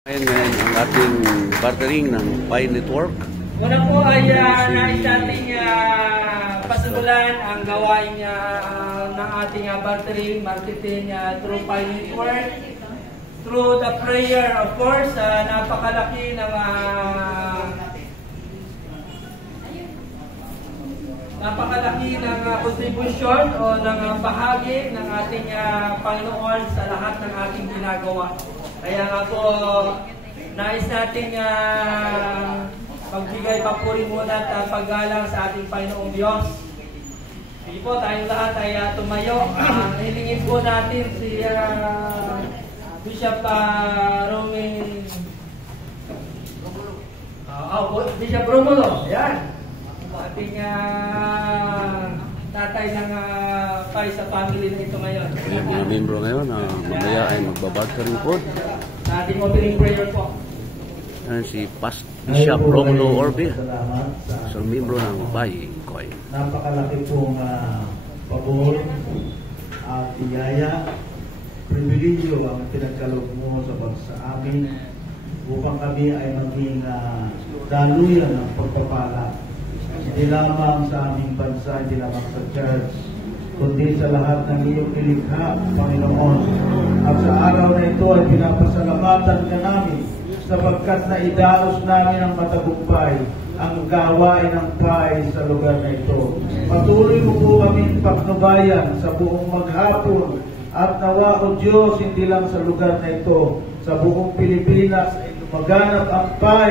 Ngayon ang ating bartering ng Pi Network. Una po ay nais nating pasimulan ang gawain ng ating bartering, marketing through Pi Network. Through the prayer, of course, napakalaki ng contribution o ng bahagi ng ating Panginoon sa lahat ng ating ginagawa. Kaya nga po, nais nating magbigay papuri muna at paggalang sa ating Panginoong Diyos. Sige po, tayong lahat ay tumayo. Hilingin po natin si Bishop Romy Bishop Romulo. Yan. Ating tatay ng Pi sa family na ito ngayon. Mga membro ngayon, mamaya ay magbabartering po. Ating opening prayer po. Yan si Bishop Romulo Orbe, isang membro ng Pi Koy. Napakalaki pong pabor at biyaya, pribilegyo ang pinagkaloob mo sa amin upang kami ay maging daluyan ng pagpapala. Hindi lamang sa aming bansa, hindi lamang sa church, kundi sa lahat ng iyong nilikha, Panginoon. At sa araw na ito ay pinapasalamatan ka namin sapagkat naidaos namin ang matagumpay, ang gawain ng Pi sa lugar na ito. Patuloy mo po kami paknubayan sa buong maghapon at nawa o Diyos hindi lang sa lugar na ito, sa buong Pilipinas ay lumaganap ang Pi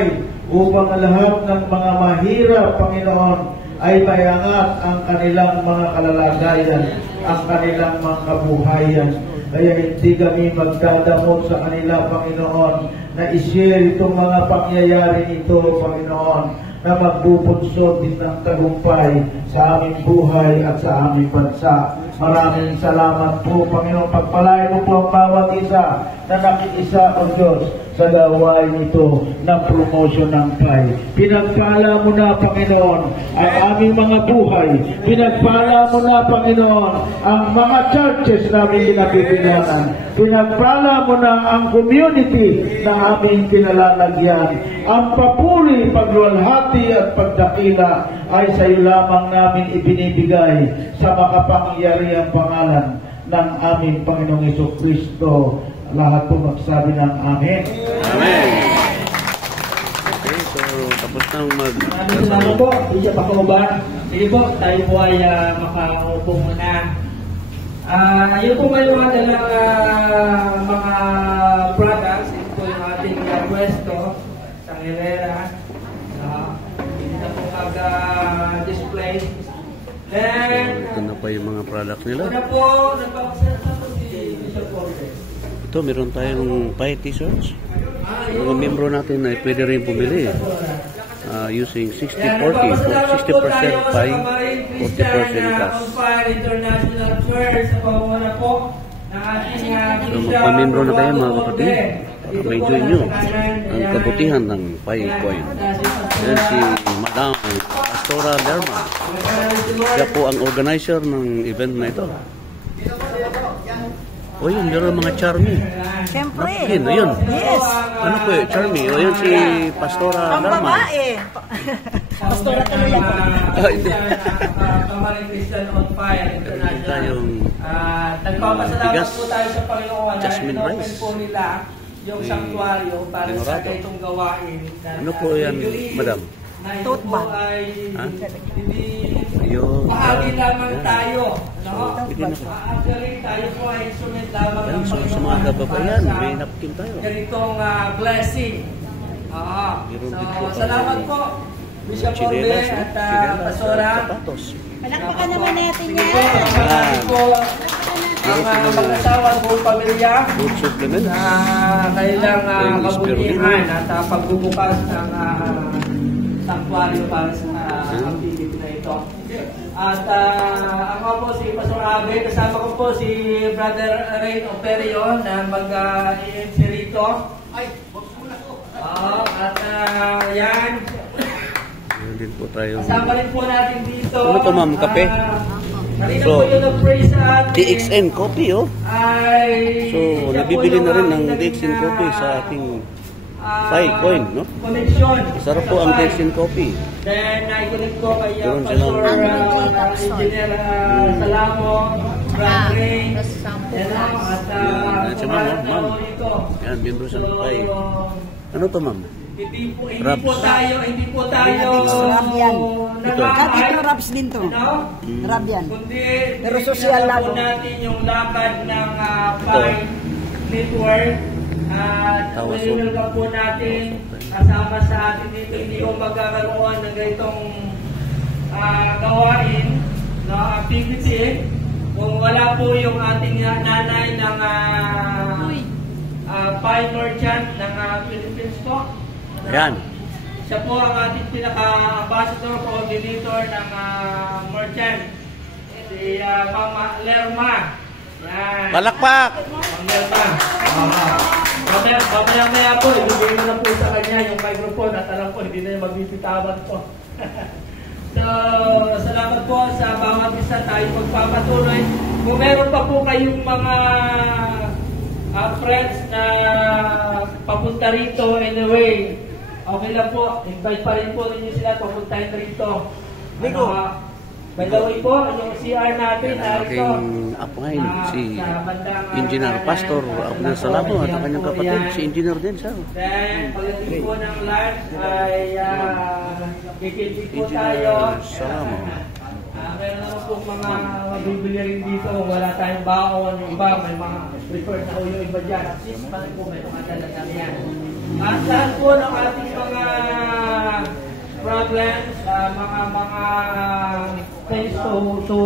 upang lahat ng mga mahirap, Panginoon, ay mayangat ang kanilang mga kalalagayan, ang kanilang mga kabuhayan. Kaya hindi kami magdadamot sa kanila, Panginoon, na i-share itong mga pangyayari nito, Panginoon, na magbubunsod din ng tagumpay sa aming buhay at sa aming bansa. Maraming salamat po, Panginoon. Pagpalain mo po ang bawat isa na nakiisa, O Diyos, sa gawain ito ng promotion ng Pi. Pinagpala mo na, Panginoon, ang aming mga buhay. Pinagpala mo na, Panginoon, ang mga churches namin pinapipilanan. Pinagpala mo na ang community na aming pinalalagyan. Ang papuri, pagluwalhati at pagdakila ay sa iyo lamang namin ibinibigay sa makapangyarihang pangalan ng aming Panginoong Jesucristo. Lahat po magsabi ng Amen. Amen. Okay, so tapos nang Maraming salamat po, Bishop Acobar. Sige po, tayo po ay makaupo muna. Yun po may mga dalang mga products. Ito po yung ating pwesto sa Herrera. Hindi na po mag-display. Then, ito na pa yung mga products nila. ito na po, nagpapasalamat po si Bishop Orbe. Ito, meron tayong Pi t-shirts. Mga membro natin ay pwede rin pumili using 60-40, 60% Pi, 40% cash. International Tours sa pamumuno po ng ating So magpamembro na kayo mga kapatid para ma-enjoy nyo ang kabutihan ng Pi Coin. Yan si Madam Pastora Lerma. Siya po ang organizer ng event na ito. O yun, meron mga Charmy. Siyempre. Napkin, ayun. Yes. Ano po eh, Charmy? O yun si Pastora Ang Lerma. babae. Pastora ka nila po. Hindi. Pamaring Christian on Fire International. Tayong Nagpapasalamat bigas, po tayo sa Panginoon na jasmine inopen rice. po nila yung sanctuaryo para sa Denorado. itong gawain. Ano po yan, Madam? Tote bag. Ha? Hindi Ayun. bahagi lamang Yan. tayo. No? Pwede na. Actually, tayo po ay instrument lamang Yan, ng so, sa Panginoon mga kababayan, para sa may napkin tayo. ganitong blessing. Meron din po So, tayo. salamat po, Bishop Orbe Chinelas, at chinelas, Pastora. sapatos. Palakpakan naman natin Sige po, yan. salamat po ang mag-asawa at buong pamilya Food supplements. na kailang Tayong kabutihan at pagbubukas ng sanctuaryo para sa activity na ito. At ako po si Pastor Abe, kasama ko po si Brother Rain Operio na mag-EMC rito. At yan. Meron din po tayo. Kasama rin po natin dito. Ano to, ma'am? Kape? Kanina So, po yung nag-pray sa atin. DXN coffee, oh. Ay, So, siya po nabibili yung na rin ng aming DXN naging, coffee sa ating Pai coin, no? Connection. Sarap po ang Delsin Coffee. Then, naikulit ko kay Meron Pastor silang- Engineer Salamo, Brad Ray, Tapos 10 at Yan si ma'am, kumalat na ma'am. ako rito. Yan, membro sa So, Pai. Ano to, ma'am? Hindi Raps. po tayo Rab yan. Kapit mo nag Rabs din to. ano? Rab yan. Kundi, Pero social tingnan lalo. po natin yung lakad ng Pi Network. At Tawas, nililungan po natin kasama sa atin dito. Hindi ko magkakaroon ng ganitong gawain, no, activity. Kung wala po yung ating nanay ng Pi Merchant ng Philippines po. Ayan. Siya po ang ating pinaka-ambassador, coordinator ng merchant. Si Mama Lerma. Yan. Palakpak! Ma'am Lerma. Mamaya po, ibigay mo na po sa kanya yung microphone at alam ko, hindi na yung magbibitawan po. So, salamat po sa bawat isa tayo magpapatuloy. Kung meron pa po kayong mga friends na papunta rito anyway, okay lang po, invite pa rin po ninyo sila papuntahin rito. Bigo. By the way po, yung CR natin Yan ang aking apo ngayon, si Engineer Pastor Abner Salamo at ang kanyang kapatid, si Engineer din siya. Then, pagdating po ng lunch ay kikilbig po Engineer tayo. Salamo. Meron naman po mga mabibili rin dito kung wala tayong baon, yung iba, may mga preferred na yung iba dyan. At least pa rin po may mga talaga yan. At lahat po ng ating mga problems, mga things to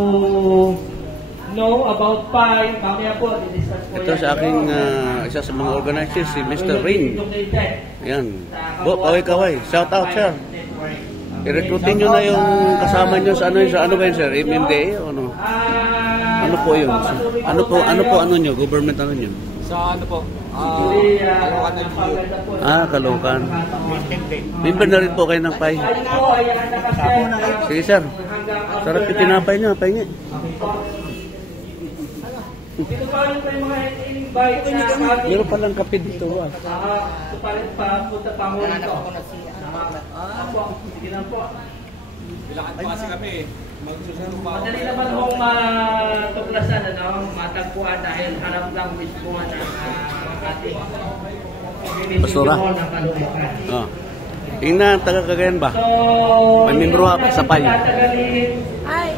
know about Pi, mamaya po, di-discuss po Ito sa aking isa sa mga organizers, si Mr. Rain. Ayan. Bo, kaway-kaway. Shout out, sir. I-recruitin nyo na yung kasama nyo sa ano ba yun, sir? MMDA o ano? Ano po yun? Ano po nyo? Government ano nyo? Sa ano po? Caloocan LGU. Caloocan. Member na rin po kayo ng Pi. Sige, sir. Sarap yung tinapay nyo. Pahingi. Dito pa rin tayo mga invite na Meron palang kape dito. ito pa rin pa punta pa mo rito. Po, sige lang po. Bilangan pa kasi kami eh. Magsusunod pa ako. Madali naman hong matuklasan, matagpuan dahil harap lang mismo ng ating Pastora. ng Caloocan. Tingnan, taga Cagayan ba? So, May membro ka sa Pi. Ay,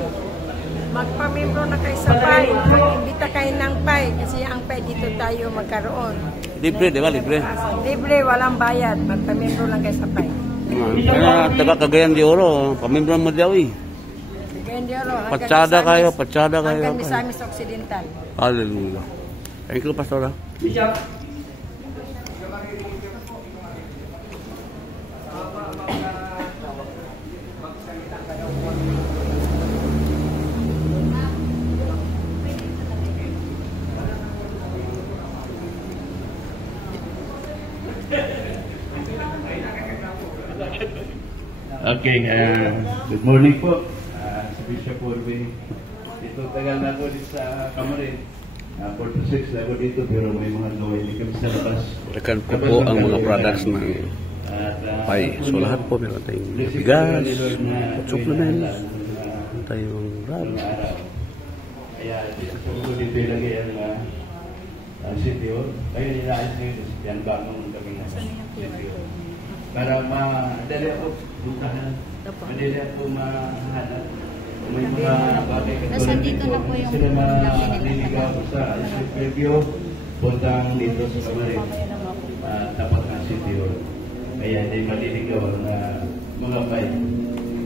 magpamembro na kayo sa PAI. Mag-imbita kayo ng PAI kasi ang PAI dito tayo magkaroon. Libre, di ba? Libre. Libre, walang bayad. Magpamembro lang kayo sa PAI. Kaya taga Cagayan de Oro, pamembro mo daw eh. Patsada kayo. Hanggang Misamis Occidental. Hallelujah. Thank you, Pastora. Bishop. Okay, good morning po. Si Bishop Orbe. Ito tagal na ako dito sa Kamarin. 4 to 6 na ako dito pero may mga gawin. Hindi kami sa labas. Rekan ko po ang mga products ng Pi. So lahat po meron tayong bigas, supplements, meron tayong rubs. Kaya dito po dito ilagay ang CTO. Kaya nilaayos ngayon sa yan bagong kami na CTO. Para madali ako puntahan. Madali ako mahanap. May mga bagay katulad dito. Sila maliligaw sa review. Puntang dito sa Kamarin. Tapat ng CTO. Kaya hindi maliligaw na mga Pi.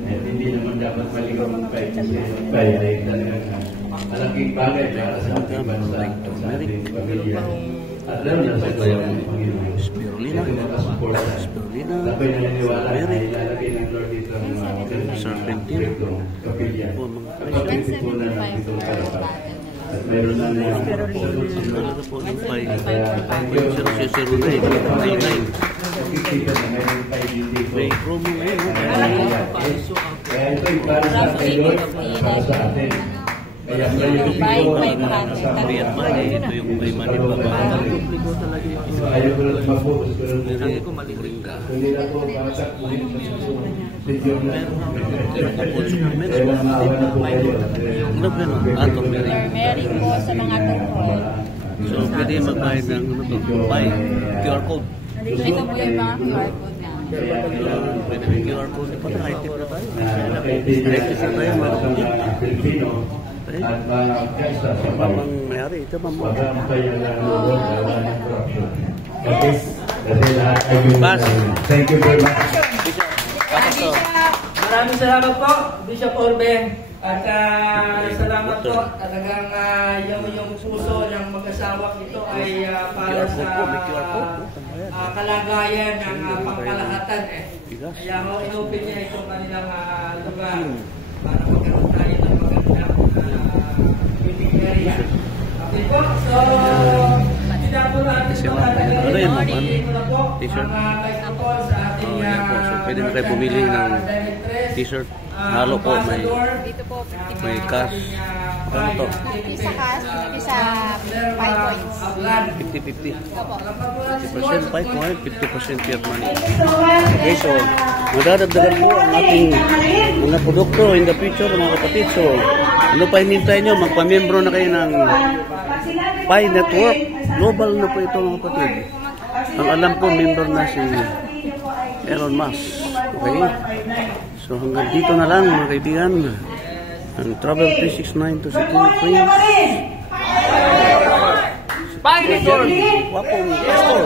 At hindi naman dapat maligaw ng Pi. Kasi ang Pi ay talagang malaking bagay para sa ating bansa at sa ating pamilya. At lalo na sa Panginoon. Spirulina, Spirulina, Tapos naniniwala na Merit, ilalagay ng Lord dito ang mga Serpentina, kapilya. po ang mga At pagtitipunan ng itong karapat. At meron na na sunod sa Lord. ano po ng Pi. Thank you. 0009, Nakikita na ngayon tayo dito. may promo ngayon. Kaya ito ay para sa atin, Lord, para sa atin. Kaya By 500. Riyad money, ito yung may money pa ba? Ayaw ko lang mag-focus. Moringa. Hindi na po batak mo yung video na. Ano ba yun? Ato, Mary. Mary po sa mga tungkol. So, pwede magbayad ng by QR code. Ito po yung mga QR code na. Pwede may QR code. Ito na, high-tip na tayo. Electricity tayo, mga kapatid. Pilipino at kaisa sa Papang mayari, ito pa mo. Magam kayo na lulong ng corruption. Okay? Kasi lahat ay yun. Bas. Thank you very much. Maraming salamat po, Bishop Orbe. At salamat po, talagang yung puso ng mag-asawa ito ay para sa kalagayan ng pangkalahatan. Kaya ho, inopen niya itong kanilang lugar para magkaroon tayo ng magandang meeting area. Okay po, so hindi na po natin ito tatagalin. Hindi ko na po ang kaisapol sa ating So, pwede na kayo bumili ng t-shirt. Halo po, may Dito po, 50 may cash. Ano to? Isa cash, isa 5 points. 50-50. Opo. 50% 5 coin, 50% fiat money. Okay, so madadagdagan po ang ating mga produkto in the future, mga kapatid. So, ano pa hinintay nyo? Magpamembro na kayo ng Pi Network. Global na po ito, mga kapatid. Ang alam ko, member na si Elon Musk. Okay? So hanggang dito na lang, mga kaibigan. Ang Travel 369 to City Prince. Pi Network! Wapong pastor.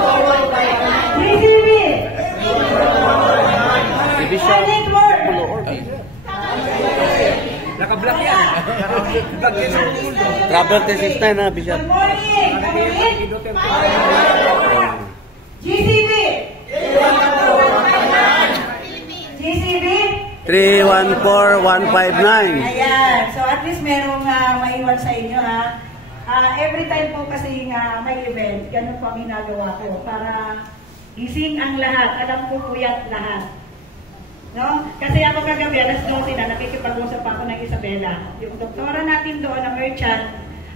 Si Bishop Pulo Orbi. Naka-block yan. Travel 369 na, Bishop. GCB! GCB? 314159. Ayan. So at least merong maiwan sa inyo ha. Every time po kasi may event, ganun po ang ginagawa ko para gising ang lahat. Alam ko puyat lahat. No? Kasi ako kagabi, alas 12 na nakikipag-usap ako ng Isabela. Yung doktora natin doon na merchant,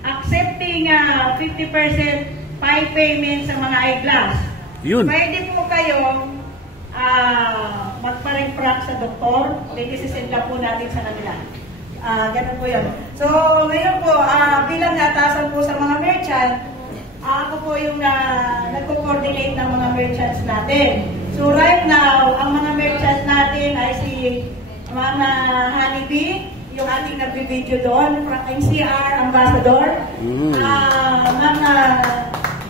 accepting 50% pie payment sa mga eyeglass. Yun. Pwede po kayo magpa-refract sa doktor, i-send lang po natin sa kanila. Ganun po yun. So, ngayon po, bilang natasan po sa mga merchant, ako po yung nagko-coordinate ng mga merchants natin. So, right now, ang mga merchants natin ay si Mama Honeybee, yung ating nag-video doon, NCR Ambassador, Mama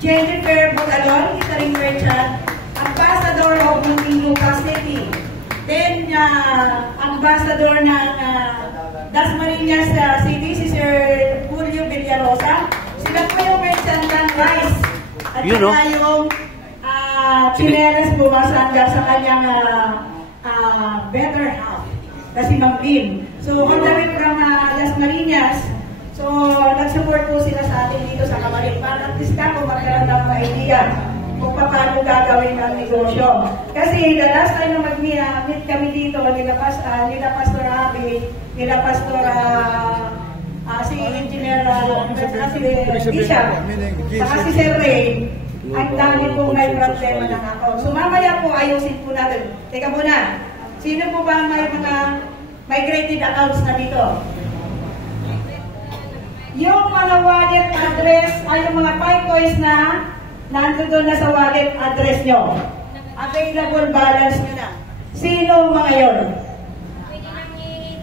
Jennifer Bugalon, isa ring merchant, Ambassador of Muntinlupa City. Then, Ambassador ng Dasmariñas City, si Sir Julio Villarosa. Sila po yung merchant ng rice. At saka yung chinelas bumasangga sa kanyang better half. Kasi Ma'am Lynn. So, on the way from Dasmariñas, so, nag-support po sila sa atin dito sa Kamarin. Para at least ako magkaroon ng idea kung paano gagawin ang negosyo. Kasi the last time na mag-meet kami dito, nila Pastor Abby, nila Pastor si Engineer si Bishop, saka si Sir Ray, ang dami pong may problema ng ako. So mamaya po ayusin po natin. Teka muna, sino po ba may mga migrated accounts na dito? Yung mga wallet address ay yung mga Picoys na nandoon na sa wallet address nyo. Available balance nyo na. Sino mga yon?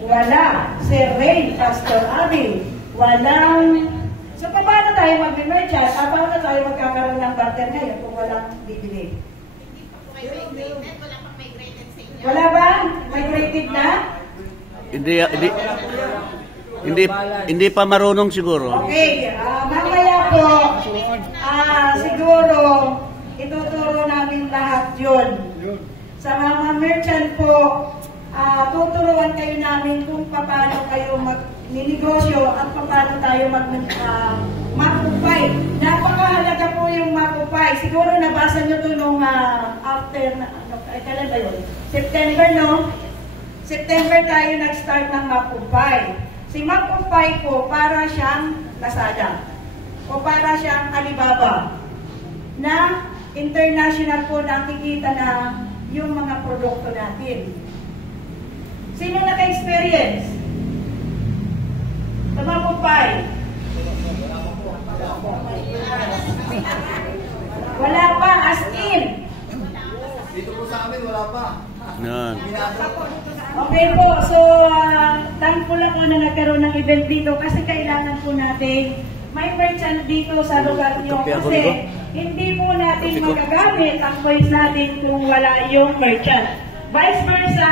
Wala. Sir Ray, Pastor Abby. Walang... So, paano tayo mag-merchant? Paano tayo magkakaroon ng barter ngayon kung walang bibili? Wala ba? Migrated na? Hindi pa marunong siguro. Okay, mamaya po, siguro, ituturo namin lahat yun. Sa mga merchant po, tuturuan kayo namin kung paano kayo mag-ninegosyo at paano tayo mag-mapupay. Napakahalaga po yung mapupay. Siguro nabasa nyo ito nung after, kailan ba yun? September, no? September tayo nag-start ng mapupay. Si Magpupay po para siyang Lazada o para siyang Alibaba na international po nakikita na yung mga produkto natin. Sino naka-experience? Sa Magpupay? Wala pa, as in. Dito po sa amin, wala pa. Yan. Okay po, so thankful ako na nagkaroon ng event dito kasi kailangan po natin may merchant dito sa lugar nyo Kape ako kasi dito. hindi po natin magagamit ang coins natin kung wala yung merchant. Vice versa,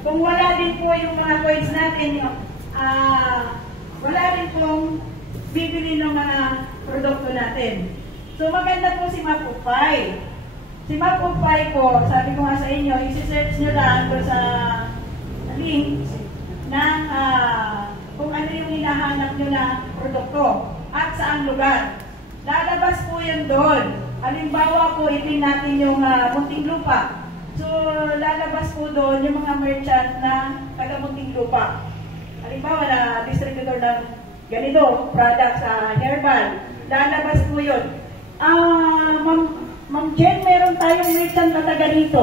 kung wala din po yung mga coins natin, wala din pong bibili ng mga produkto natin. So maganda po si Magpupay. Si Magpupay po, sabi ko nga sa inyo, isi-search nyo lang doon sa link ng kung ano yung hinahanap nyo na produkto at saang lugar. Lalabas po yun doon. Halimbawa po, ipin natin yung Muntinlupa. So, lalabas po doon yung mga merchant na taga Muntinlupa. Halimbawa na distributor ng ganito, product sa herbal. Lalabas po yun. Ma'am Jen, meron tayong merchant na taga dito.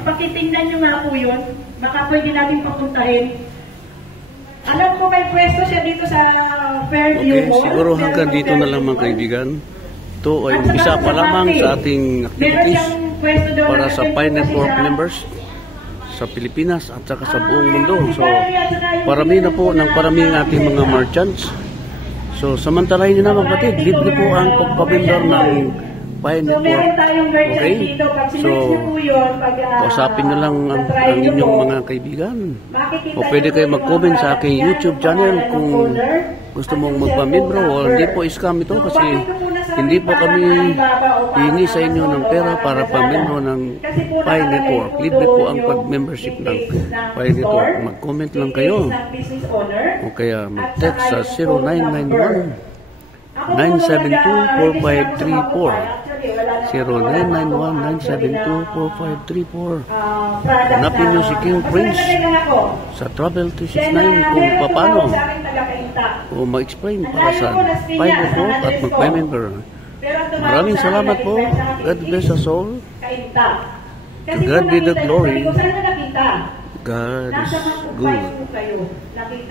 Pakitingnan nyo nga po yun. Baka pwede natin papuntahin. Alam ko may pwesto siya dito sa Fairview Okay, Mall. siguro hanggang dito na lang mga kaibigan. Ito ay At umpisa saka pa lamang Masbate. sa ating Meron activities siyang pwesto doon para na sa Pi nagpwesto Network siya. members sa Pilipinas at saka sa buong mundo. So, parami na po ng parami ang ating mga merchants. So, samantalahin nyo na mga kapatid, libre po ang pagpapindor ng Pi So, Network. meron tayong merchant Okay? dito. Pag So, sinerge nyo po yun, pag kausapin nyo lang ang na-try nyo inyong po, mga kaibigan. makikita O pwede nyo kayo po mag-comment yung sa mga aking yan, YouTube yung channel pangalan ng kung owner, gusto at mong yung magpamembro o cellphone hindi number. po scam ito So, kasi bakit ko muna sa hindi akin po para kami Alibaba o para hihingi sa inyo ng Amazon o pera para para Lazada? pamembro ng Kasi po Pi nakalagay Network. po Libre po doon ang yung pag-membership ng details ng Pi Network. store, Mag-comment lang kayo details ng business owner, o kaya at mag-text saka sa yung phone number. 0991 Ako po nung 972-4534. actually, wala namang 0991-972-4534. product Hanapin na- nyo si King Basta Prince nagdagdag lang ako. sa Travel Then, 269 kung meron po paano ako sa aking taga-Kainta. o mag-explain Ang para layo sa ko, Las Pi Piñas, Network ang at address ko. mag-member. Pero ang tumawag Maraming sa akin, salamat po. nag-invite sa akin God bless is us all. Kainta. To God be the glory. Sabi ko, saan na nakita? God is Nasa Magpupay good. po kayo. Nakita.